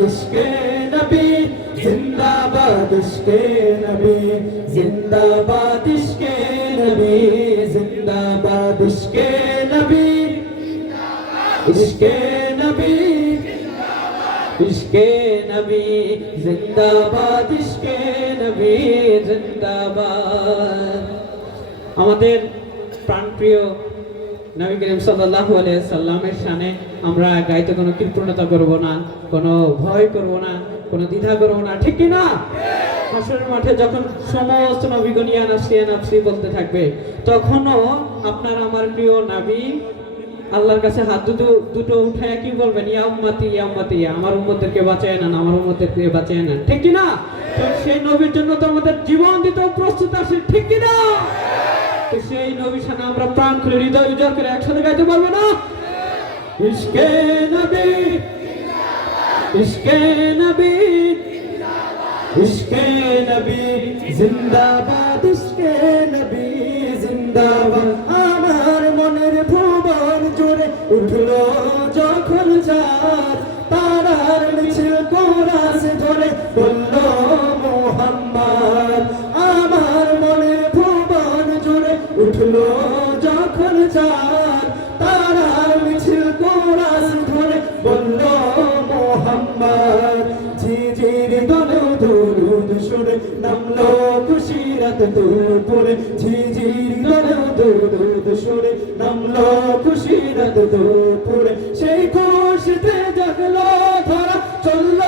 ইশকে নবী? জিন্দাবাদ ইশকে নবী? জিন্দাবাদ ইশকে নবী? জিন্দাবাদ ইশকে নবী? ইশকে নবী? ইশকে নবী? জিন্দাবাদ ইশকে নবী? জিন্দাবাদ। আমাদের প্রাণপ্রিয় নবী করিম সাল্লাল্লাহু আলাইহি সাল্লামের শানে আমরা গাইতে কোনো কৃপণতা করব না, কোনো ভয় করব না, কোনো দ্বিধা করব না, ঠিক কি না? হাসরের মাঠে যখন সমস্ত নবীগণ ইয়া নাফসি বলতে থাকবে, তখনও আপনার আমার প্রিয় নবী আল্লাহর কাছে হাত দুটো দুটো উঠায় কি বলবেন? ইয়া উম্মতি ইয়া উম্মতি, আমার উম্মতদেরকে বাঁচায় নেন, আমার উম্মতদেরকে বাঁচায় নেন, ঠিক কি না? সেই নবীর জন্য তো আমাদের জীবন দিতে প্রস্তুত আছে, ঠিক কি না? সেই নবীর সামনে আমরা প্রাণ খুলে হৃদয় উজাড় করে একসাথে গাইতে পারব না? ইশকে নবী ইশকে নবী ইশকে নবী, জিন্দাবাদ, ইশকে নবী, জিন্দাবাদ। আমার মনের ভুবন জুড়ে উঠল যখন চার তারার মিছিল কোরাস ধরে বলল, মোহাম্মদ সুরে নামলো খুশিরাত দুপুরে, ঝিঝির দলে দুদুদ সুরে নামলো খুশিরাত দুপুরে। সেই খুশিতে জাগলো ধরা, চলল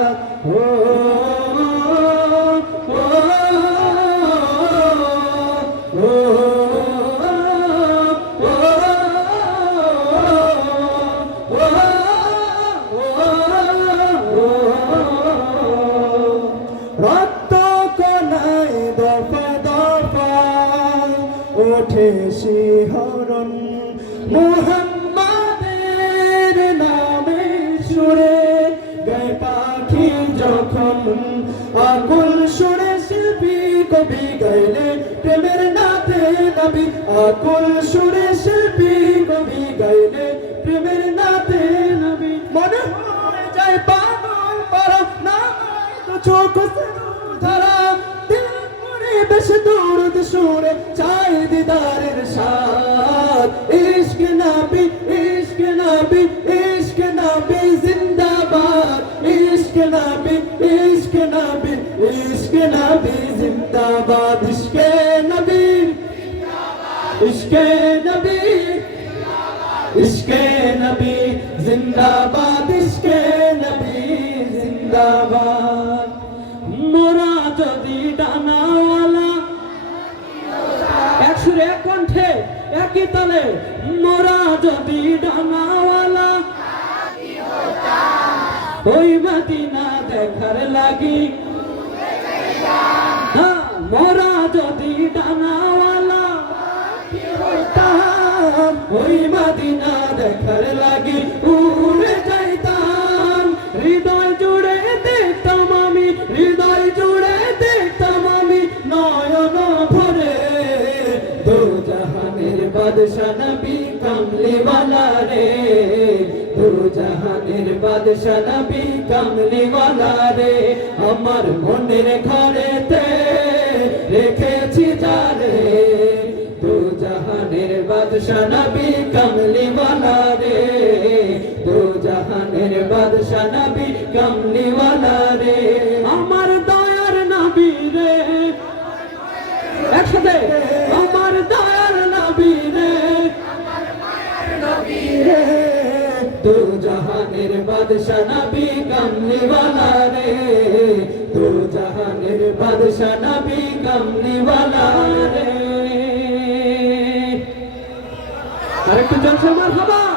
শিহরণ মোহাম্মদের নামে সুরে গায়ে পাখি যখন আকুল সুরে শিল্পী কবি গাইলে প্রেমের নাতে নবী। আকুল সুরে শিল্পী কবি গাইলে প্রেমের নাতে নবী। মনে হয়ে যায় পাগল পারা না তো চোখ বেশ দূরদ সুরে চাই দিদারের সাথ ইশক নবী ইশক নবী ইশক নবী জিন্দাবাদ ইশক নবী ইশক নবী ইশক নবী জিন্দাবাদ ইশক নবী ইশক নবী ইশকে নবী জিন্দাবাদ ইশকে নবী জিন্দাবাদ মোরা যদি ডানাওয়ালা একই তালে মোরা যদি ডানাওয়ালা। ওই মদিনা দেখার লাগি। মোরা যদি হইতাম ওই মদিনা দেখার লাগি। উড়ে যাইতাম, হৃদয় জাহানের বাদশা নবী কামলিওয়ালা রে। জাহানের বাদশা নবী কামলিওয়ালা রে। আমার মনের ঘরেতে রেখেছি জানে দু জাহানের বাদশা নবী কমলিওয়ালা রে। দু জাহানের বাদশা নবী কমলিওয়ালা রে। আমার দয়ার নবী রে। একসাথে। দু জাহানের বাদশা নবী কামনিওয়ালা রে তো জাহানের বাদশা নবী কামনিওয়ালা রে আরেকটু জনসমার মার হবা